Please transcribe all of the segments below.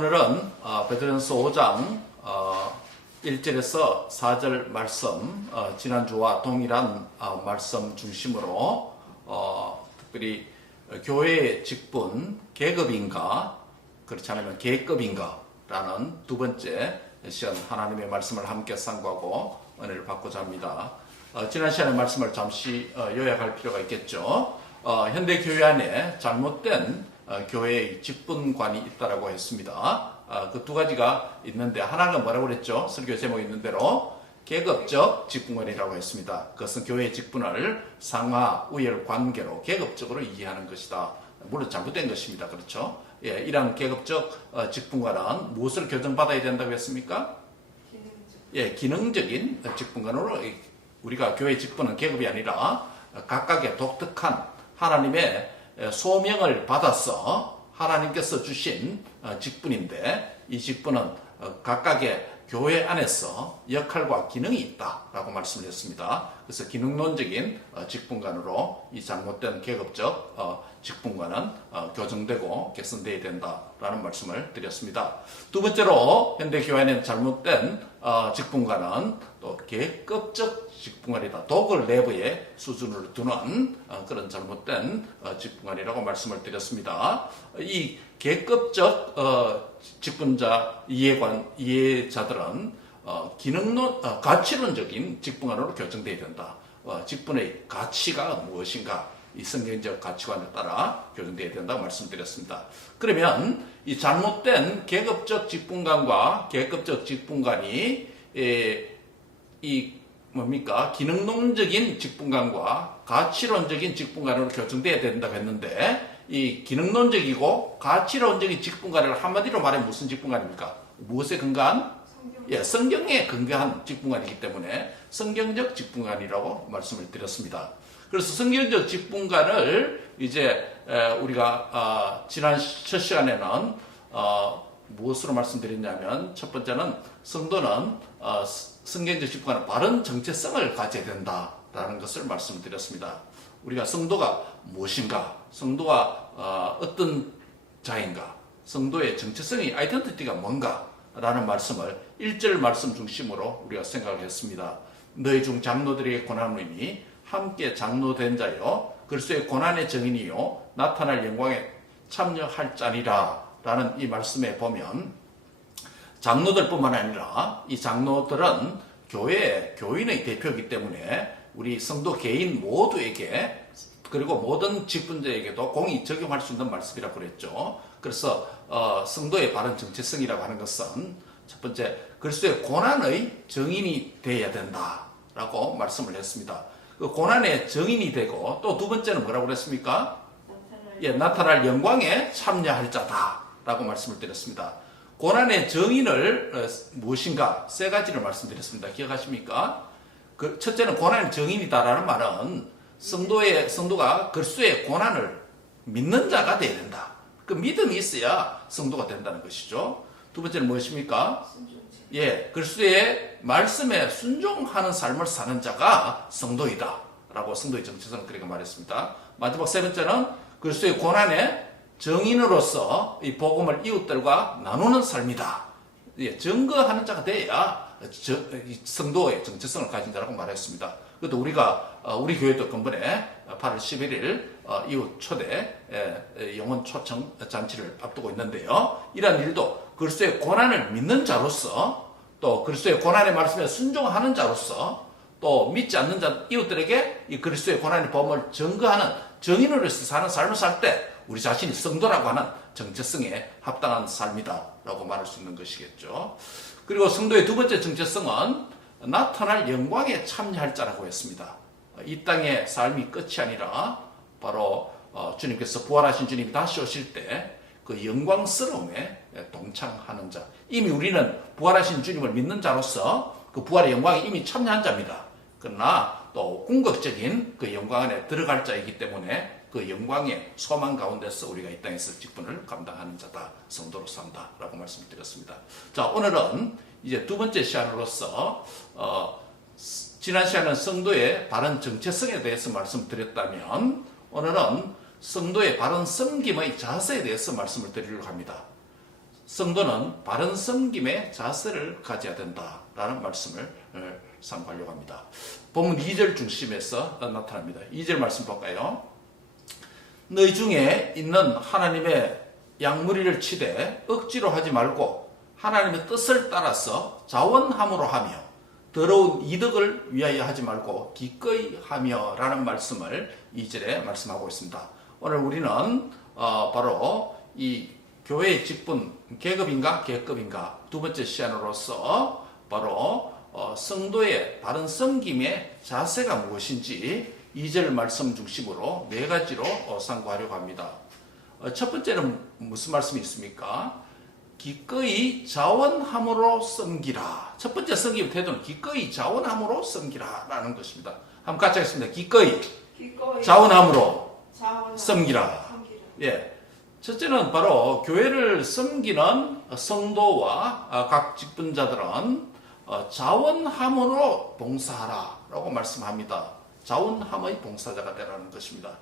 오늘은 베드로전서 5장 1절에서 4절 말씀, 지난주와 동일한 말씀 중심으로 특별히 교회의 직분, 계급인가 그렇지 않으면 계급인가 라는 두 번째 시간 하나님의 말씀을 함께 상고하고 은혜를 받고자 합니다. 지난 시간의 말씀을 잠시 요약할 필요가 있겠죠. 현대 교회 안에 잘못된 교회의 직분관이 있다라고 했습니다. 그 두 가지가 있는데 하나가 뭐라고 그랬죠? 설교 제목에 있는 대로 계급적 직분관이라고 했습니다. 그것은 교회의 직분을 상하 우열 관계로 계급적으로 이해하는 것이다. 물론 잘못된 것입니다. 그렇죠? 예, 이러한 계급적 직분관은 무엇을 교정받아야 된다고 했습니까? 예, 기능적인 직분관으로 우리가 교회 직분은 계급이 아니라 각각의 독특한 하나님의 소명을 받아서 하나님께서 주신 직분인데 이 직분은 각각의 교회 안에서 역할과 기능이 있다라고 말씀을 했습니다. 그래서 기능론적인 직분관으로 이 잘못된 계급적 직분관은 교정되고 개선되어야 된다라는 말씀을 드렸습니다. 두 번째로 현대 교회 안에는 잘못된 직분관은 또 계급적 직분관이다. 독을 내부의 수준으로 두는 그런 잘못된 직분관이라고 말씀을 드렸습니다. 이 계급적 직분자 이해자들은 기능론, 가치론적인 직분관으로 결정되어야 된다. 직분의 가치가 무엇인가? 이 성경적 가치관에 따라 교정되어야 된다고 말씀드렸습니다. 그러면 이 잘못된 계급적 직분관과 계급적 직분관이 기능론적인 직분관과 가치론적인 직분관으로 결정되어야 된다고 했는데 이 기능론적이고 가치론적인 직분관을 한마디로 말하면 무슨 직분관입니까? 무엇에 근거한? 예, 성경에 근거한 직분관이기 때문에 성경적 직분관이라고 말씀을 드렸습니다. 그래서 성경적 직분관을 이제 우리가 지난 첫 시간에는 무엇으로 말씀드렸냐면 첫 번째는 성도는 성경적 직분관은 바른 정체성을 가져야 된다라는 것을 말씀드렸습니다. 우리가 성도가 무엇인가, 성도가 어떤 자인가, 성도의 정체성이 아이덴티티가 뭔가라는 말씀을 1절 말씀 중심으로 우리가 생각을 했습니다. 너희 중 장로들에게 권한을 이미 함께 장로된 자요 그리스도의 고난의 증인이요 나타날 영광에 참여할 자니라 라는 이 말씀에 보면 장로들뿐만 아니라 이 장로들은 교회의 교인의 대표이기 때문에 우리 성도 개인 모두에게 그리고 모든 직분자에게도 공이 적용할 수 있는 말씀이라고 그랬죠. 그래서 성도의 바른 정체성이라고 하는 것은 첫 번째 그리스도의 고난의 증인이 되어야 된다라고 말씀을 했습니다. 그 고난의 증인이 되고 또 두 번째는 뭐라고 그랬습니까? 나타날 영광에 참여할 자다라고 말씀을 드렸습니다. 고난의 증인을 무엇인가 세 가지를 말씀드렸습니다. 기억하십니까? 그 첫째는 고난의 증인이다라는 말은 성도가 그리스도의 고난을 믿는 자가 되어야 된다. 그 믿음이 있어야 성도가 된다는 것이죠. 두 번째는 무엇입니까? 예, 그리스도의 말씀에 순종하는 삶을 사는 자가 성도이다 라고 성도의 정체성을 그렇게 말했습니다. 마지막 세 번째는 그리스도의 고난의 증인으로서 이 복음을 이웃들과 나누는 삶이다. 예, 증거하는 자가 돼야 성도의 정체성을 가진 자라고 말했습니다. 그것도 우리 교회도 근본에 8월 11일 이웃 초대 영혼 초청 잔치를 앞두고 있는데요. 이러한 일도 그리스도의 고난을 믿는 자로서 또 그리스도의 고난의 말씀에 순종하는 자로서 또 믿지 않는 자 이웃들에게 이 그리스도의 고난의 범을 증거하는 증인으로서 사는 삶을 살 때 우리 자신이 성도라고 하는 정체성에 합당한 삶이다라고 말할 수 있는 것이겠죠. 그리고 성도의 두 번째 정체성은 나타날 영광에 참여할 자라고 했습니다. 이 땅의 삶이 끝이 아니라 바로 주님께서 부활하신 주님이 다시 오실 때 그 영광스러움에 동참하는 자. 이미 우리는 부활하신 주님을 믿는 자로서 그 부활의 영광에 이미 참여한 자입니다. 그러나 또 궁극적인 그 영광 안에 들어갈 자이기 때문에 그 영광의 소망 가운데서 우리가 이 땅에서 직분을 감당하는 자다. 성도로 산다라고 말씀드렸습니다. 자, 오늘은 이제 두 번째 시간으로서 지난 시간은 성도의 바른 정체성에 대해서 말씀드렸다면 오늘은 성도의 바른 섬김의 자세에 대해서 말씀을 드리려고 합니다. 성도는 바른 섬김의 자세를 가져야 된다라는 말씀을 sam고하려고 합니다. 본문 2절 중심에서 나타납니다. 2절 말씀 볼까요? 너희 중에 있는 하나님의 양무리를 치되 억지로 하지 말고 하나님의 뜻을 따라서 자원함으로 하며 더러운 이득을 위하여 하지 말고 기꺼이 하며 라는 말씀을 2절에 말씀하고 있습니다. 오늘 우리는 바로 이 교회의 직분 계급인가 계급인가 두 번째 시간으로서 바로 성도의 바른 섬김의 자세가 무엇인지 2절 말씀 중심으로 네 가지로 상고하려고 합니다. 첫 번째는 무슨 말씀이 있습니까? 기꺼이 자원함으로 섬기라. 첫 번째 섬김의 태도는 기꺼이 자원함으로 섬기라 라는 것입니다. 한번 같이 하겠습니다. 기꺼이 자원함으로 섬기라. 예. 첫째는 바로 교회를 섬기는 성도와 각 직분자들은 자원함으로 봉사하라 라고 말씀합니다. 자원함의 봉사자가 되라는 것입니다.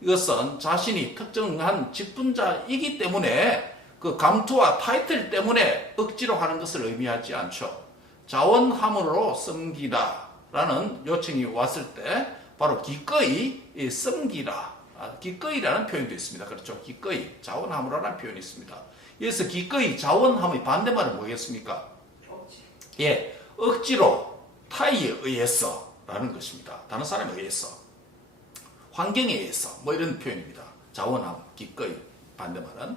이것은 자신이 특정한 직분자이기 때문에 그 감투와 타이틀 때문에 억지로 하는 것을 의미하지 않죠. 자원함으로 섬기라 라는 요청이 왔을 때 바로 기꺼이 섬기라. 기꺼이라는 표현도 있습니다. 그렇죠. 기꺼이 자원함으로라는 표현이 있습니다. 그래서 기꺼이 자원함의 반대말은 뭐겠습니까? 예, 억지로 타의에 의해서 라는 것입니다. 다른 사람에 의해서, 환경에 의해서 뭐 이런 표현입니다. 자원함, 기꺼이 반대말은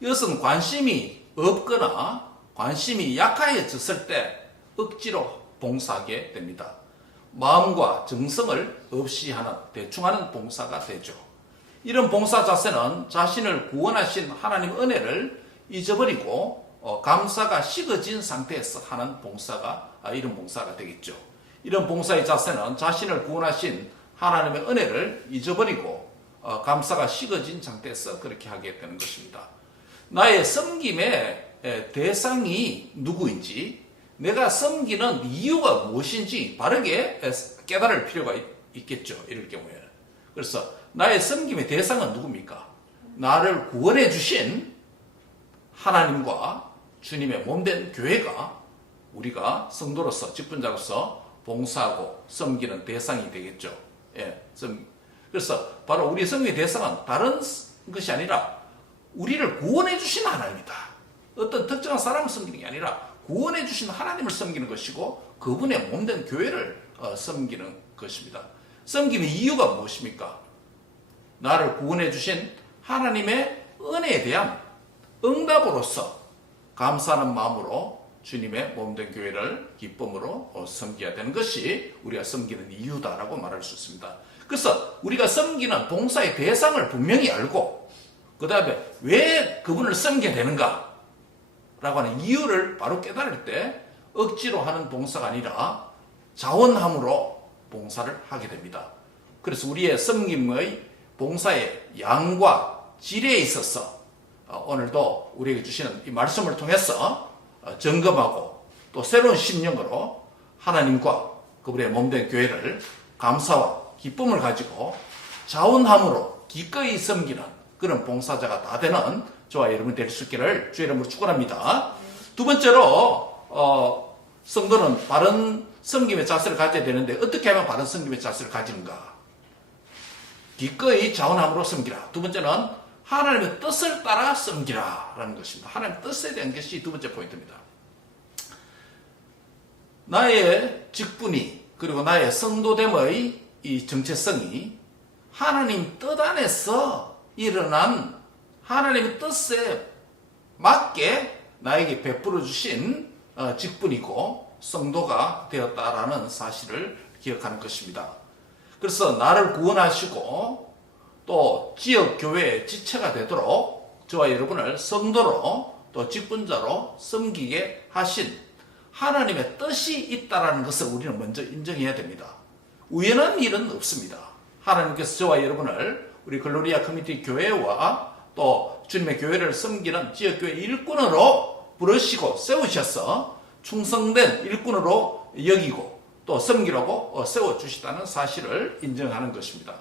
이것은 관심이 없거나 관심이 약해졌을 때 억지로 봉사하게 됩니다. 마음과 정성을 없이 하는 대충 하는 봉사가 되죠. 이런 봉사 자세는 자신을 구원하신 하나님의 은혜를 잊어버리고 감사가 식어진 상태에서 하는 봉사가 이런 봉사가 되겠죠. 이런 봉사의 자세는 자신을 구원하신 하나님의 은혜를 잊어버리고 감사가 식어진 상태에서 그렇게 하게 되는 것입니다. 나의 섬김의 대상이 누구인지, 내가 섬기는 이유가 무엇인지 바르게 깨달을 필요가 있겠죠. 이럴 경우에는. 그래서 나의 섬김의 대상은 누굽니까? 나를 구원해 주신 하나님과 주님의 몸된 교회가 우리가 성도로서 직분자로서 봉사하고 섬기는 대상이 되겠죠. 예, 그래서 바로 우리 섬김의 대상은 다른 것이 아니라 우리를 구원해 주신 하나님이다. 어떤 특정한 사람을 섬기는 게 아니라 구원해 주신 하나님을 섬기는 것이고 그분의 몸된 교회를 섬기는 것입니다. 섬김의 이유가 무엇입니까? 나를 구원해 주신 하나님의 은혜에 대한 응답으로서 감사하는 마음으로 주님의 몸된 교회를 기쁨으로 섬겨야 되는 것이 우리가 섬기는 이유다라고 말할 수 있습니다. 그래서 우리가 섬기는 봉사의 대상을 분명히 알고 그 다음에 왜 그분을 섬겨야 되는가 라고 하는 이유를 바로 깨달을 때 억지로 하는 봉사가 아니라 자원함으로 봉사를 하게 됩니다. 그래서 우리의 섬김의 봉사의 양과 질에 있어서 오늘도 우리에게 주시는 이 말씀을 통해서 점검하고 또 새로운 심령으로 하나님과 그분의 몸된 교회를 감사와 기쁨을 가지고 자원함으로 기꺼이 섬기는 그런 봉사자가 다 되는 저와 여러분 될 수 있기를 주의 이름으로 축원합니다. 두 번째로 성도는 바른 섬김의 자세를 가져야 되는데 어떻게 하면 바른 섬김의 자세를 가지는가? 기꺼이 자원함으로 섬기라. 두 번째는 하나님의 뜻을 따라 섬기라 라는 것입니다. 하나님의 뜻에 대한 것이 두 번째 포인트입니다. 나의 직분이 그리고 나의 성도됨의 이 정체성이 하나님 뜻 안에서 일어난 하나님의 뜻에 맞게 나에게 베풀어 주신 직분이고 성도가 되었다라는 사실을 기억하는 것입니다. 그래서 나를 구원하시고 또 지역교회의 지체가 되도록 저와 여러분을 성도로 또 직분자로 섬기게 하신 하나님의 뜻이 있다는 것을 우리는 먼저 인정해야 됩니다. 우연한 일은 없습니다. 하나님께서 저와 여러분을 우리 글로리아 커뮤니티 교회와 또 주님의 교회를 섬기는 지역교회 일꾼으로 부르시고 세우셔서 충성된 일꾼으로 여기고 또 섬기라고 세워주시다는 사실을 인정하는 것입니다.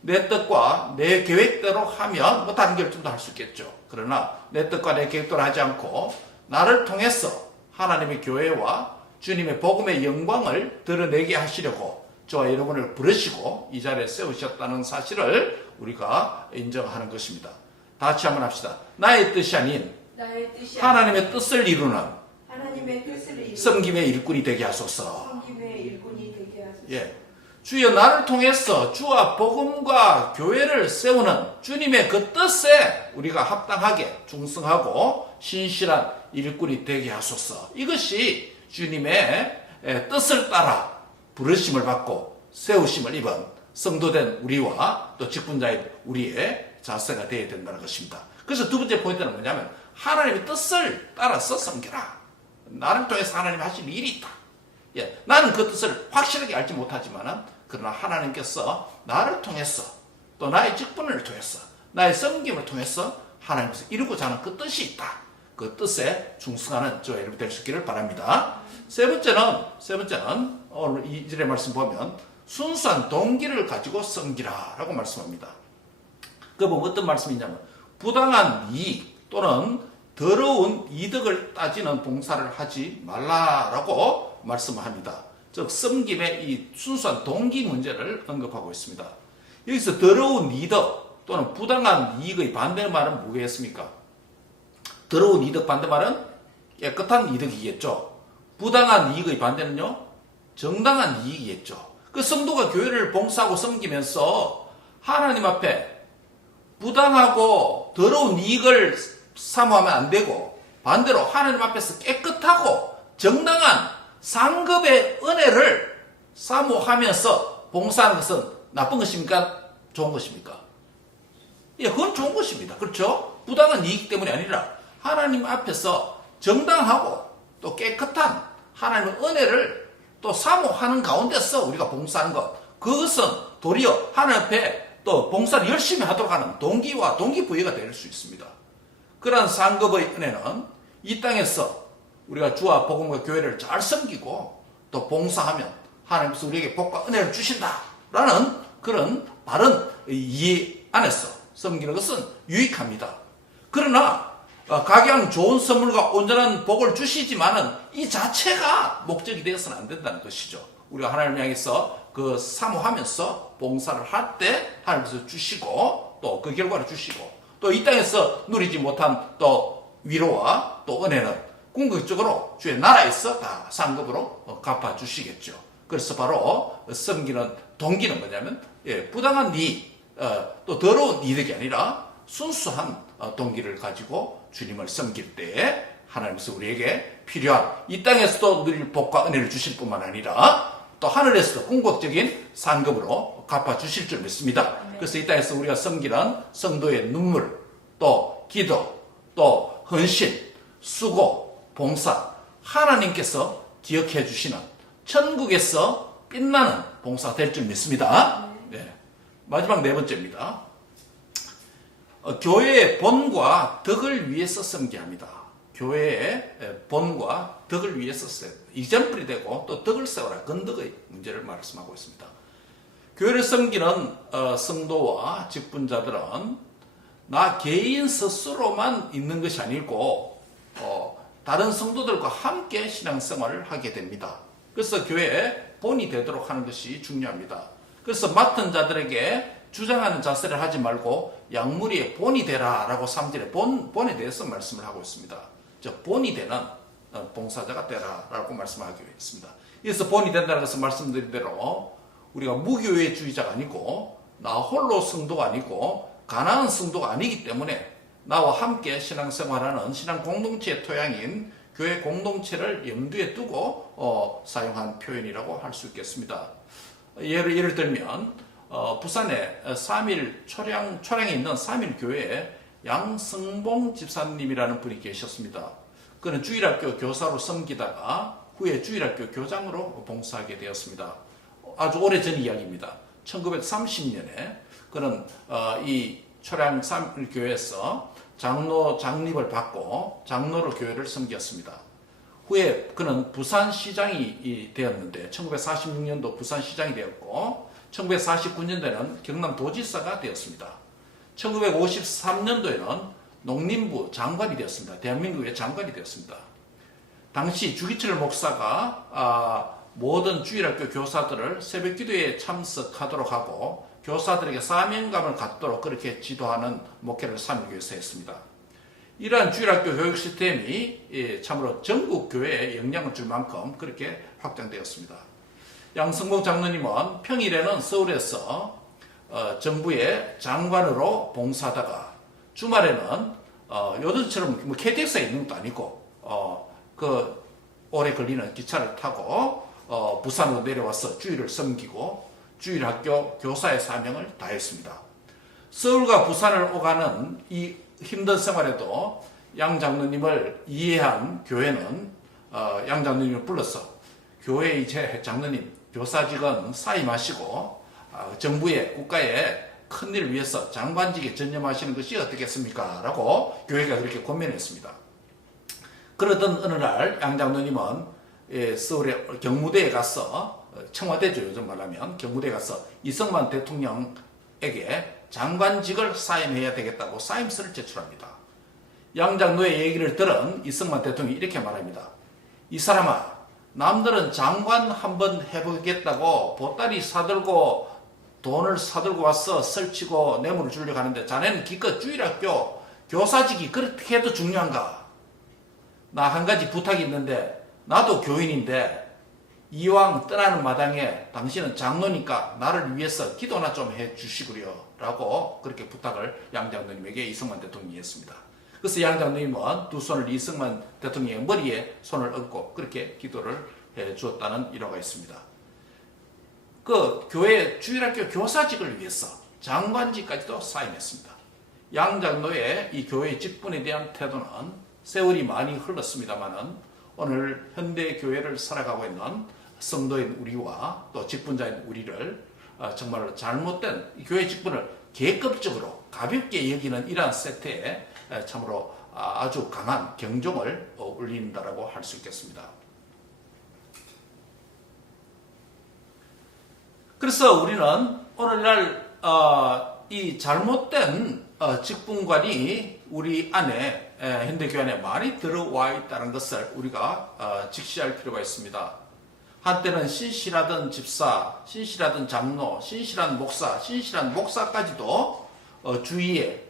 내 뜻과 내 계획대로 하면 뭐 다른 결정도 할 수 있겠죠. 그러나 내 뜻과 내 계획대로 하지 않고 나를 통해서 하나님의 교회와 주님의 복음의 영광을 드러내게 하시려고 저와 여러분을 부르시고 이 자리에 세우셨다는 사실을 우리가 인정하는 것입니다. 다 같이 한번 합시다. 나의 뜻이 아닌 하나님의 뜻을 이루는 섬김의 일꾼이 되게 하소서. 예. 주여 나를 통해서 주와 복음과 교회를 세우는 주님의 그 뜻에 우리가 합당하게 충성하고 신실한 일꾼이 되게 하소서. 이것이 주님의 뜻을 따라 부르심을 받고 세우심을 입은 성도된 우리와 또 직분자인 우리의 자세가 되어야 된다는 것입니다. 그래서 두 번째 포인트는 뭐냐면 하나님의 뜻을 따라서 섬겨라. 나를 통해서 하나님 하실 일이 있다. 예, 나는 그 뜻을 확실하게 알지 못하지만 그러나 하나님께서 나를 통해서 또 나의 직분을 통해서 나의 섬김을 통해서 하나님께서 이루고자 하는 그 뜻이 있다. 그 뜻에 충성하는 저와 여러분 될 수 있기를 바랍니다. 세 번째는 오늘 이 절의 말씀 보면 순수한 동기를 가지고 섬기라 라고 말씀합니다. 그 보면 어떤 말씀이냐면 부당한 이익 또는 더러운 이득을 따지는 봉사를 하지 말라라고 말씀합니다. 즉 섬김의 이 순수한 동기 문제를 언급하고 있습니다. 여기서 더러운 이득 또는 부당한 이익의 반대말은 뭐겠습니까? 더러운 이득 반대말은 깨끗한 이득이겠죠. 부당한 이익의 반대는요, 정당한 이익이겠죠. 그 성도가 교회를 봉사하고 섬기면서 하나님 앞에 부당하고 더러운 이익을 사모하면 안 되고 반대로 하나님 앞에서 깨끗하고 정당한 상급의 은혜를 사모하면서 봉사하는 것은 나쁜 것입니까? 좋은 것입니까? 예, 그건 좋은 것입니다. 그렇죠? 부당한 이익 때문이 아니라 하나님 앞에서 정당하고 또 깨끗한 하나님의 은혜를 또 사모하는 가운데서 우리가 봉사하는 것, 그것은 도리어 하나님 앞에 또 봉사를 열심히 하도록 하는 동기와 동기부여가 될 수 있습니다. 그러한 상급의 은혜는 이 땅에서 우리가 주와 복음과 교회를 잘 섬기고 또 봉사하면 하나님께서 우리에게 복과 은혜를 주신다라는 그런 바른 이해 안에서 섬기는 것은 유익합니다. 그러나 각양 좋은 선물과 온전한 복을 주시지만은 이 자체가 목적이 되어서는 안 된다는 것이죠. 우리가 하나님을 향해서 그 사모하면서 봉사를 할 때 하나님께서 주시고 또 그 결과를 주시고 또 이 땅에서 누리지 못한 또 위로와 또 은혜는 궁극적으로 주의 나라에서 다 상급으로 갚아주시겠죠. 그래서 바로 섬기는 동기는 뭐냐면 부당한 이익, 또 더러운 이득이 아니라 순수한 동기를 가지고 주님을 섬길 때에 하나님께서 우리에게 필요한 이 땅에서도 누릴 복과 은혜를 주실 뿐만 아니라 또 하늘에서도 궁극적인 상급으로 갚아주실 줄 믿습니다. 그래서 이 땅에서 우리가 섬기는 성도의 눈물, 또 기도, 또 헌신, 수고, 봉사, 하나님께서 기억해 주시는 천국에서 빛나는 봉사가 될 줄 믿습니다. 네. 마지막 네 번째입니다. 교회의 본과 덕을 위해서 섬겨야 합니다. 교회의 본과 덕을 위해서 이점불이 되고 또 덕을 세워라. 건덕의 문제를 말씀하고 있습니다. 교회를 섬기는 성도와 직분자들은 나 개인 스스로만 있는 것이 아니고 다른 성도들과 함께 신앙생활을 하게 됩니다. 그래서 교회의 본이 되도록 하는 것이 중요합니다. 그래서 맡은 자들에게 주장하는 자세를 하지 말고 양무리의 본이 되라 라고 3절에 본에 대해서 말씀을 하고 있습니다. 즉 본이 되는 봉사자가 되라 라고 말씀하기로 했습니다. 그래서 본이 된다는 것은 말씀드린 대로 우리가 무교회주의자가 아니고 나 홀로 성도가 아니고 가난한 성도가 아니기 때문에 나와 함께 신앙생활하는 신앙 공동체의 토양인 교회 공동체를 염두에 두고 사용한 표현이라고 할 수 있겠습니다. 예를 들면 부산에 3일 초량에 있는 3일 교회에 양성봉 집사님이라는 분이 계셨습니다. 그는 주일학교 교사로 섬기다가 후에 주일학교 교장으로 봉사하게 되었습니다. 아주 오래전 이야기입니다. 1930년에 그는 이 초량 3일 교회에서 장립을 받고 장로로 교회를 섬겼습니다. 후에 그는 부산시장이 되었는데 1946년도 부산시장이 되었고 1949년도에는 경남도지사가 되었습니다. 1953년도에는 농림부 장관이 되었습니다. 대한민국의 장관이 되었습니다. 당시 주기철 목사가 모든 주일학교 교사들을 새벽기도에 참석하도록 하고 교사들에게 사명감을 갖도록 그렇게 지도하는 목회를 삼위교회에서 했습니다. 이러한 주일학교 교육 시스템이 참으로 전국 교회에 영향을 줄 만큼 그렇게 확장되었습니다. 양성봉 장로님은 평일에는 서울에서 정부의 장관으로 봉사하다가 주말에는 요즘처럼 뭐 KTX에 있는 것도 아니고 그 오래 걸리는 기차를 타고 부산으로 내려와서 주일을 섬기고 주일학교 교사의 사명을 다했습니다. 서울과 부산을 오가는 이 힘든 생활에도 양 장로님을 이해한 교회는 양 장로님을 불러서 교회 이제 장로님 교사직은 사임하시고 정부의 국가의 큰일을 위해서 장관직에 전념하시는 것이 어떻겠습니까? 라고 교회가 그렇게 권면했습니다. 그러던 어느 날 양 장로님은 서울의 경무대에 가서 청와대죠, 요즘 말하면 경무대에 가서 이승만 대통령에게 장관직을 사임해야 되겠다고 사임서를 제출합니다. 양 장로의 얘기를 들은 이승만 대통령이 이렇게 말합니다. 이 사람아, 남들은 장관 한번 해보겠다고 보따리 사들고 돈을 사들고 와서 설치고 뇌물을 주려고 하는데 자네는 기껏 주일학교 교사직이 그렇게 해도 중요한가? 나 한 가지 부탁이 있는데 나도 교인인데 이왕 떠나는 마당에 당신은 장로니까 나를 위해서 기도나 좀 해주시구려 라고 그렇게 부탁을 양 장로님에게 이승만 대통령이 했습니다. 그래서 양 장로님은 두 손을 이승만 대통령의 머리에 손을 얹고 그렇게 기도를 해 주었다는 일화가 있습니다. 그 교회 주일학교 교사직을 위해서 장관직까지도 사임했습니다. 양 장로의 이 교회 직분에 대한 태도는 세월이 많이 흘렀습니다만은 오늘 현대 교회를 살아가고 있는 성도인 우리와 또 직분자인 우리를 정말 잘못된 교회 직분을 계급적으로 가볍게 여기는 이러한 세태에 참으로 아주 강한 경종을 울린다라고 할 수 있겠습니다. 그래서 우리는 오늘날 이 잘못된 직분관이 우리 안에 현대교회 안에 많이 들어와 있다는 것을 우리가 직시할 필요가 있습니다. 한때는 신실하던 집사, 신실하던 장로, 신실한 목사, 신실한 목사까지도 주위에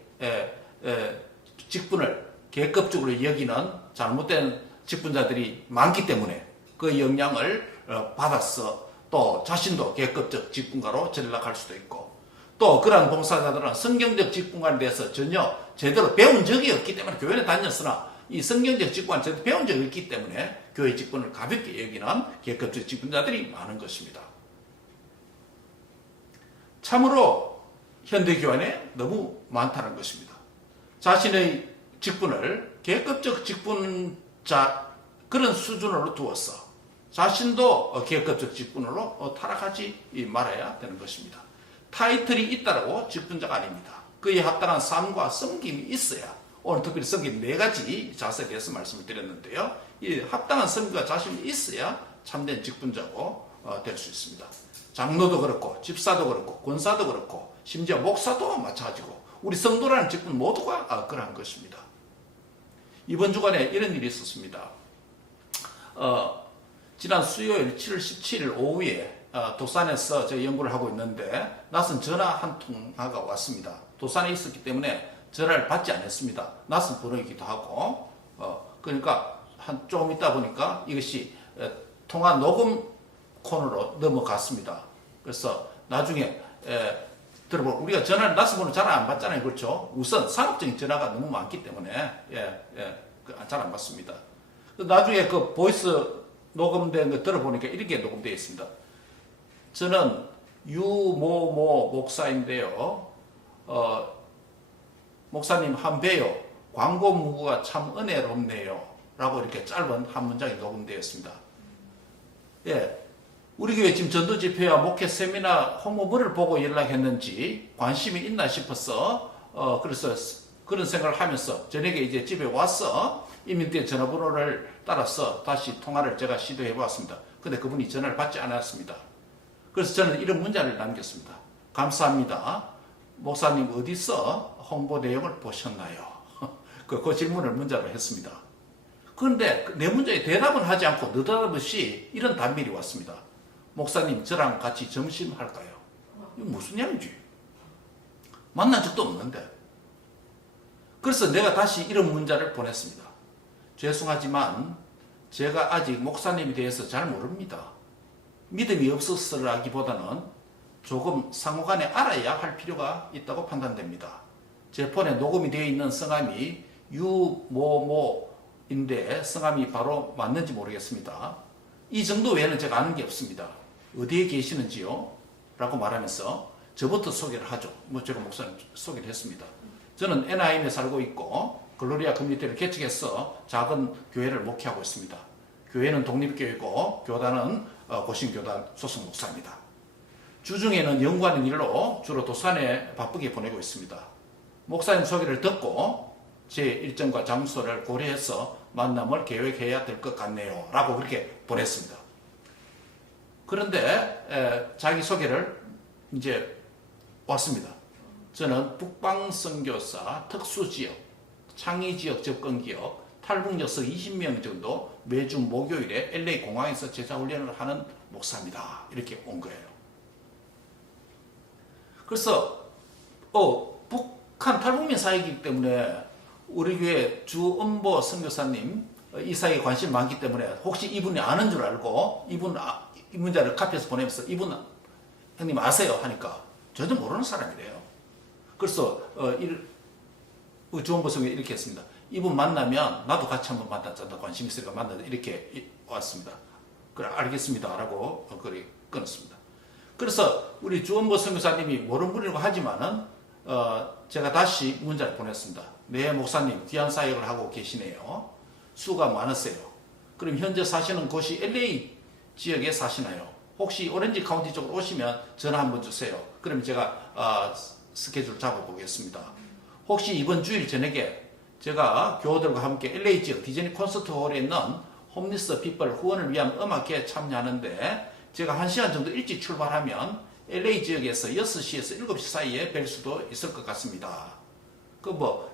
직분을 계급적으로 여기는 잘못된 직분자들이 많기 때문에 그 영향을 받아서 또 자신도 계급적 직분가로 전락할 수도 있고 또 그러한 봉사자들은 성경적 직분관에 대해서 전혀 제대로 배운 적이 없기 때문에 교회는 다녔으나 이 성경적 직분을 제대로 배운 적이 없기 때문에 교회 직분을 가볍게 여기는 계급적 직분자들이 많은 것입니다. 참으로 현대교회 안에 너무 많다는 것입니다. 자신의 직분을 계급적 직분자 그런 수준으로 두어서 자신도 계급적 직분으로 타락하지 말아야 되는 것입니다. 타이틀이 있다라고 직분자가 아닙니다. 그에 합당한 삶과 섬김이 있어야 오늘 특별히 섬김 4가지 자세에 대해서 말씀을 드렸는데요. 이 합당한 섬김과 자신이 있어야 참된 직분자고 될 수 있습니다. 장로도 그렇고 집사도 그렇고 권사도 그렇고 심지어 목사도 마찬가지고 우리 성도라는 직분 모두가 그러한 것입니다. 이번 주간에 이런 일이 있었습니다. 지난 수요일 7월 17일 오후에 도산에서 제가 연구를 하고 있는데 낯선 전화 한 통화가 왔습니다. 도산에 있었기 때문에 전화를 받지 않았습니다. 낯선 번호이기도 하고 그러니까 조금 있다 보니까 이것이 통화 녹음 코너로 넘어갔습니다. 그래서 나중에 들어보고 우리가 전화를 낯선 번호 잘 안 받잖아요. 그렇죠? 우선 상업적인 전화가 너무 많기 때문에 잘 안 받습니다. 나중에 그 보이스 녹음된 거 들어보니까 이렇게 녹음되어 있습니다. 저는 유모모 목사인데요. 목사님 한 배요. 광고 문구가 참 은혜롭네요. 라고 이렇게 짧은 한 문장이 녹음되어 있습니다. 예. 우리 교회 지금 전도 집회와 목회 세미나 홍보물을 보고 연락했는지 관심이 있나 싶어서 그래서 그런 생각을 하면서 저녁에 이제 집에 와서 이민대 전화번호를 따라서 다시 통화를 제가 시도해 보았습니다. 근데 그분이 전화를 받지 않았습니다. 그래서 저는 이런 문자를 남겼습니다. 감사합니다. 목사님 어디서 홍보 내용을 보셨나요? 그 질문을 문자로 했습니다. 그런데 내 문자에 대답은 하지 않고 느닷없이 이런 답변이 왔습니다. 목사님 저랑 같이 점심 할까요? 이거 무슨 이야기지? 만난 적도 없는데. 그래서 내가 다시 이런 문자를 보냈습니다. 죄송하지만 제가 아직 목사님에 대해서 잘 모릅니다. 믿음이 없어서라기보다는 조금 상호간에 알아야 할 필요가 있다고 판단됩니다. 제 폰에 녹음이 되어 있는 성함이 유모모인데 성함이 바로 맞는지 모르겠습니다. 이 정도 외에는 제가 아는 게 없습니다. 어디에 계시는지요? 라고 말하면서 저부터 소개를 하죠. 제가 목사님 소개를 했습니다. 저는 NIM에 살고 있고 글로리아 커뮤니티를 개척해서 작은 교회를 목회하고 있습니다. 교회는 독립교회고 교단은 고신교단 소속 목사입니다. 주중에는 연구하는 일로 주로 도산에 바쁘게 보내고 있습니다. 목사님 소개를 듣고 제 일정과 장소를 고려해서 만남을 계획해야 될 것 같네요. 라고 그렇게 보냈습니다. 그런데 자기 소개를 이제 왔습니다. 저는 북방선교사 특수지역, 창의지역 접근기업, 탈북여성 20명 정도 매주 목요일에 LA 공항에서 제자훈련을 하는 목사입니다. 이렇게 온 거예요. 그래서 북한 탈북민 사이기 때문에 우리 교회 주은보 선교사님 이 사이에 관심이 많기 때문에 혹시 이분이 아는 줄 알고 이 문자를 카피해서 보내면서 이분 형님 아세요? 하니까 전혀 모르는 사람이래요. 그래서 주원보 성에 이렇게 했습니다. 이분 만나면 나도 같이 한번 만나자. 관심 있으니까 만나자. 이렇게 왔습니다. 그래 알겠습니다. 라고 끊었습니다. 그래서 우리 주원보 선교사님이 모르는 분이라고 하지만은 제가 다시 문자를 보냈습니다. 네 목사님 귀한 사역을 하고 계시네요. 수가 많으세요. 그럼 현재 사시는 곳이 LA 지역에 사시나요? 혹시 오렌지 카운티 쪽으로 오시면 전화 한번 주세요. 그럼 제가 스케줄 잡아보겠습니다. 혹시 이번 주일 저녁에 제가 교우들과 함께 LA 지역 디즈니 콘서트 홀에 있는 홈리스 피플 후원을 위한 음악회에 참여하는데 제가 1시간 정도 일찍 출발하면 LA 지역에서 6시에서 7시 사이에 뵐 수도 있을 것 같습니다.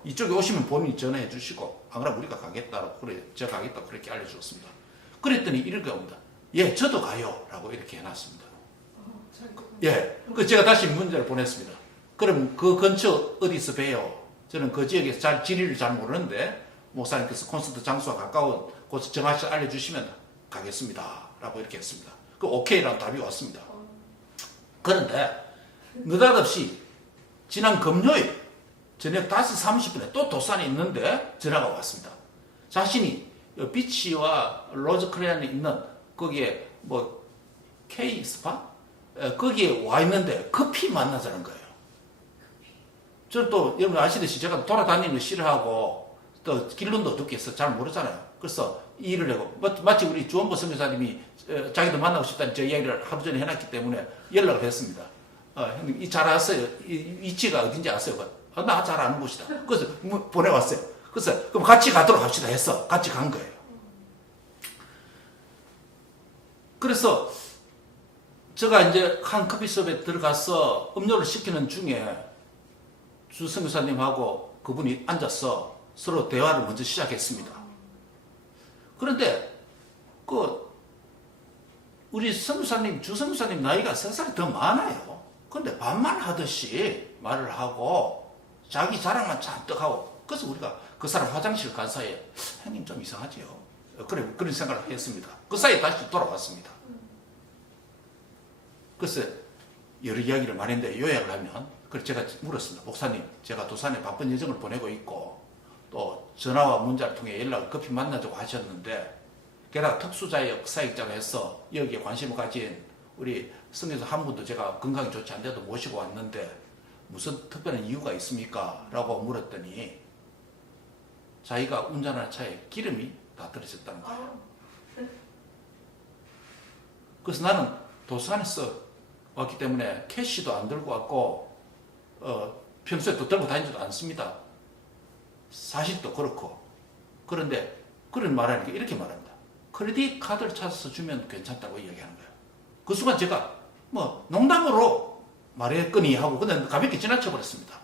이쪽에 오시면 본인이 전화해 주시고 안 그러면 우리가 가겠다고 제가 가겠다고 그렇게 알려주었습니다. 그랬더니 이렇게 옵니다. 예, 저도 가요. 라고 이렇게 해놨습니다. 예, 제가 다시 문자를 보냈습니다. 그럼 그 근처 어디서 봬요? 저는 그 지역에서 지리를 잘 모르는데 목사님께서 콘서트 장소가 가까운 곳을 정하셔서 알려주시면 가겠습니다. 라고 이렇게 했습니다. 오케이라는 답이 왔습니다. 그런데 느닷없이 지난 금요일 저녁 5시 30분에 또 도산에 있는데 전화가 왔습니다. 자신이 비치와 로즈크레안에 있는 거기에 K-스파? 거기에 와 있는데 급히 만나자는 거예요. 저는 또 여러분 아시듯이 제가 돌아다니는 거 싫어하고 또 길론도 어둡게 해서 잘 모르잖아요. 그래서 이 일을 내고 마치 우리 주원보 선교사님이 자기도 만나고 싶다는 저 이야기를 하루 전에 해놨기 때문에 연락을 했습니다. 형님 잘 아세요? 이 위치가 어딘지 아세요? 나 잘 아는 곳이다. 그래서 보내왔어요. 그래서 그럼 같이 가도록 합시다 해서 같이 간 거예요. 그래서 제가 이제 한 커피숍에 들어가서 음료를 시키는 중에 주 선교사님하고 그분이 앉아서 서로 대화를 먼저 시작했습니다. 그런데 우리 선교사님, 주 선교사님 나이가 3살이 더 많아요. 그런데 반말하듯이 말을 하고 자기 자랑만 잔뜩 하고 그래서 우리가 그 사람 화장실 간 사이에 형님 좀 이상하지요. 그런 생각을 했습니다. 그 사이에 다시 돌아왔습니다. 그래서 여러 이야기를 말했는데 요약을 하면 그래서 제가 물었습니다. 목사님 제가 도산에 바쁜 여정을 보내고 있고 또 전화와 문자를 통해 연락을 급히 만나자고 하셨는데 게다가 특수자격 사역자로 해서 여기에 관심을 가진 우리 성교사 한 분도 제가 건강이 좋지 않은데도 모시고 왔는데 무슨 특별한 이유가 있습니까? 라고 물었더니 자기가 운전하는 차에 기름이 다 떨어졌다는 거예요. 그래서 나는 도산에서 왔기 때문에 캐시도 안 들고 왔고 평소에 또 들고 다니지도 않습니다. 사실도 그렇고 그런데 그런 말하니까 이렇게 말합니다. 크레딧 카드를 찾아서 주면 괜찮다고 이야기하는 거예요. 그 순간 제가 뭐 농담으로 말했거니 하고 그냥 가볍게 지나쳐버렸습니다.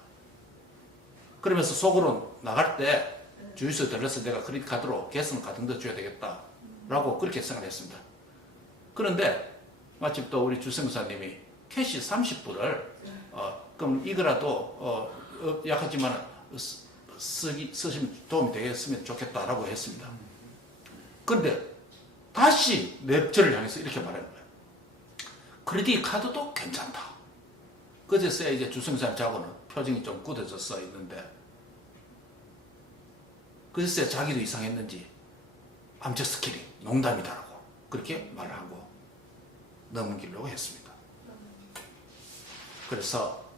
그러면서 속으로 나갈 때 주유소 들러서 내가 크레딧 카드로 개선 가등 더 줘야 되겠다라고 그렇게 생각했습니다. 그런데 마침 또 우리 주성사님이 캐시 30불을 그럼 이거라도 약하지만 쓰시면 도움이 되겠으면 좋겠다라고 했습니다. 그런데 다시 저를 향해서 이렇게 말하는 거예요. 크레딧 카드도 괜찮다. 그제서야 이제 주성사님 자고는 표정이 좀 굳어져서 있는데, 그제서야 자기도 이상했는지 암적 스킬이 농담이다라고 그렇게 말을 하고 넘기려고 했습니다. 그래서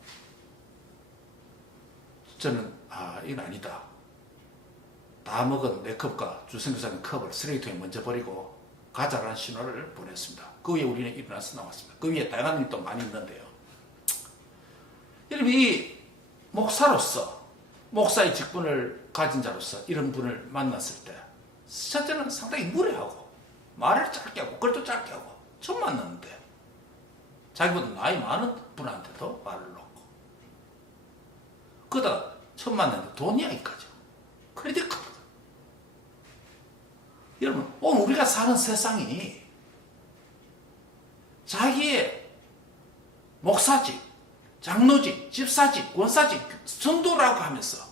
저는 이건 아니다. 다 먹은 내 컵과 주성교사님 컵을 쓰레기통에 먼저 버리고 가자라는 신호를 보냈습니다. 그 위에 우리는 일어나서 나왔습니다. 그 위에 다양한 일도 많이 있는데요. 여러분, 이 목사로서, 목사의 직분을 가진 자로서 이런 분을 만났을 때 첫째는 상당히 무례하고 말을 짧게 하고 글도 짧게 하고 처음 만났는데 자기보다 나이 많은 분한테도 말을 놓고, 그러다 처음 만났는데 돈 이야기까지, 크레딧 카드. 여러분, 오늘 우리가 사는 세상이 자기의 목사직, 장로직, 집사직, 권사직, 성도라고 하면서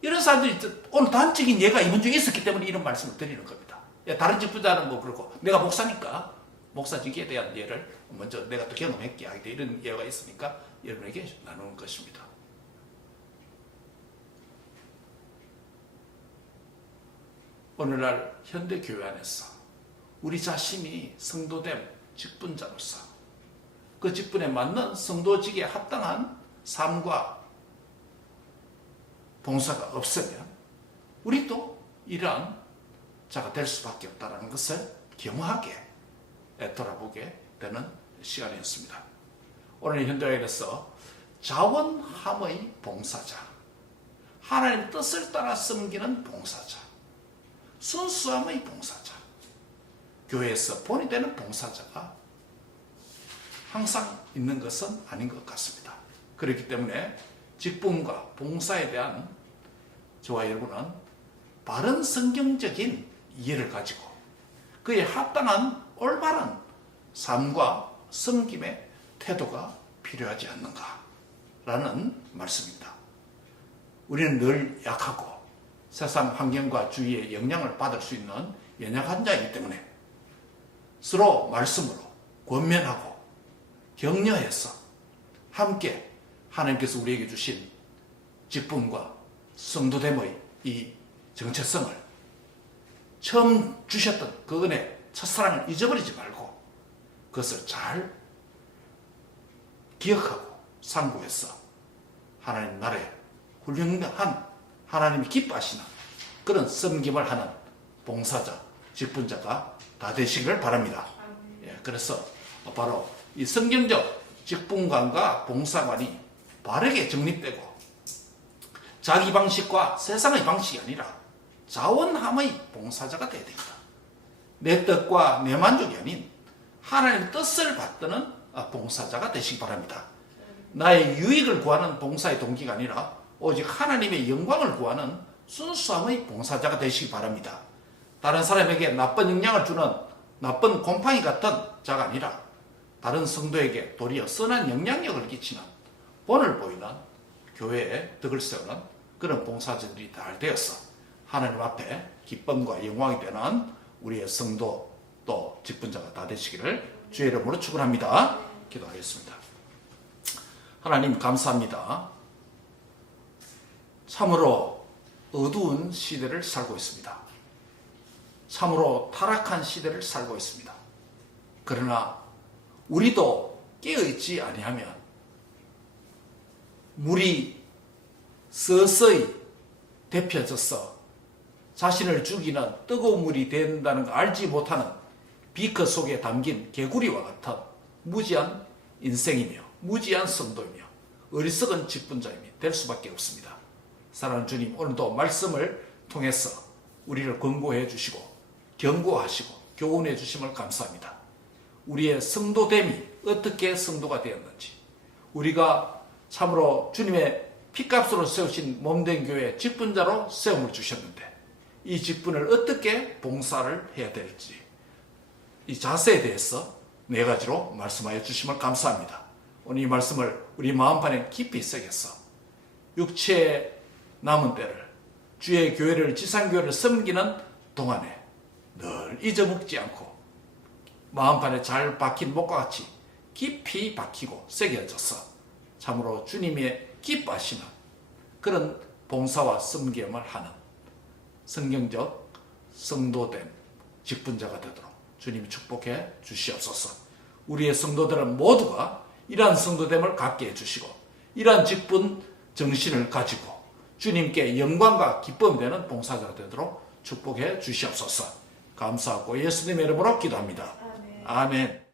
이런 사람들이 오늘 단적인 예가 이번 주에 있었기 때문에 이런 말씀을 드리는 겁니다. 다른 직분자는 뭐 그렇고 내가 목사니까 목사직에 대한 예를 먼저 내가 또 경험했기에 하게 이런 예가 있으니까 여러분에게 나누는 것입니다. 오늘날 현대교회 안에서 우리 자신이 성도됨 직분자로서 그 직분에 맞는 성도직에 합당한 삶과 봉사가 없으면 우리도 이러한 자가 될 수밖에 없다는 것을 겸허하게 돌아보게 되는 시간이었습니다. 오늘 현대교회에서 자원함의 봉사자, 하나님의 뜻을 따라 섬기는 봉사자, 순수함의 봉사자, 교회에서 본이 되는 봉사자가 항상 있는 것은 아닌 것 같습니다. 그렇기 때문에 직분과 봉사에 대한 저와 여러분은 바른 성경적인 이해를 가지고 그에 합당한 올바른 삶과 섬김의 태도가 필요하지 않는가라는 말씀입니다. 우리는 늘 약하고 세상 환경과 주위의 영향을 받을 수 있는 연약한 자이기 때문에 서로 말씀으로 권면하고 격려해서 함께 하나님께서 우리에게 주신 직분과 성도됨의 이 정체성을, 처음 주셨던 그 은혜, 첫사랑을 잊어버리지 말고 그것을 잘 기억하고 상고해서 하나님 나라에 훌륭한, 하나님이 기뻐하시는 그런 섬김을 하는 봉사자, 직분자가 다 되시기를 바랍니다. 그래서 바로 이 성경적 직분관과 봉사관이 바르게 정립되고 자기 방식과 세상의 방식이 아니라 자원함의 봉사자가 되어야 됩니다. 내 뜻과 내 만족이 아닌 하나님의 뜻을 받드는 봉사자가 되시기 바랍니다. 나의 유익을 구하는 봉사의 동기가 아니라 오직 하나님의 영광을 구하는 순수함의 봉사자가 되시기 바랍니다. 다른 사람에게 나쁜 영향을 주는 나쁜 곰팡이 같은 자가 아니라 다른 성도에게 도리어 선한 영향력을 끼치는 본을 보이는 교회의 덕을 세우는 그런 봉사자들이 잘 되어서 하나님 앞에 기쁨과 영광이 되는 우리의 성도 또 직분자가 다 되시기를 주의 이름으로 축원합니다. 기도하겠습니다. 하나님 감사합니다. 참으로 어두운 시대를 살고 있습니다. 참으로 타락한 시대를 살고 있습니다. 그러나 우리도 깨어있지 아니하면 물이 서서히 데펴져서 자신을 죽이는 뜨거운 물이 된다는 걸 알지 못하는 비커 속에 담긴 개구리와 같은 무지한 인생이며 무지한 성도이며 어리석은 직분자이며 될 수밖에 없습니다. 사랑하는 주님, 오늘도 말씀을 통해서 우리를 권고해 주시고 경고하시고 교훈해 주심을 감사합니다. 우리의 성도됨이 어떻게 성도가 되었는지, 우리가 참으로 주님의 피값으로 세우신 몸된 교회 직분자로 세움을 주셨는데 이 직분을 어떻게 봉사를 해야 될지, 이 자세에 대해서 4가지로 말씀하여 주심을 감사합니다. 오늘 이 말씀을 우리 마음판에 깊이 새겨서 육체의 남은 때를 주의 교회를, 지상교회를 섬기는 동안에 늘 잊어먹지 않고 마음판에 잘 박힌 목과 같이 깊이 박히고 새겨져서 참으로 주님의 기뻐하시는 그런 봉사와 섬김을 하는 성경적 성도된 직분자가 되도록 주님이 축복해 주시옵소서. 우리의 성도들은 모두가 이러한 성도됨을 갖게 해주시고 이러한 직분 정신을 가지고 주님께 영광과 기쁨이 되는 봉사자가 되도록 축복해 주시옵소서. 감사하고 예수님의 이름으로 기도합니다. 아멘.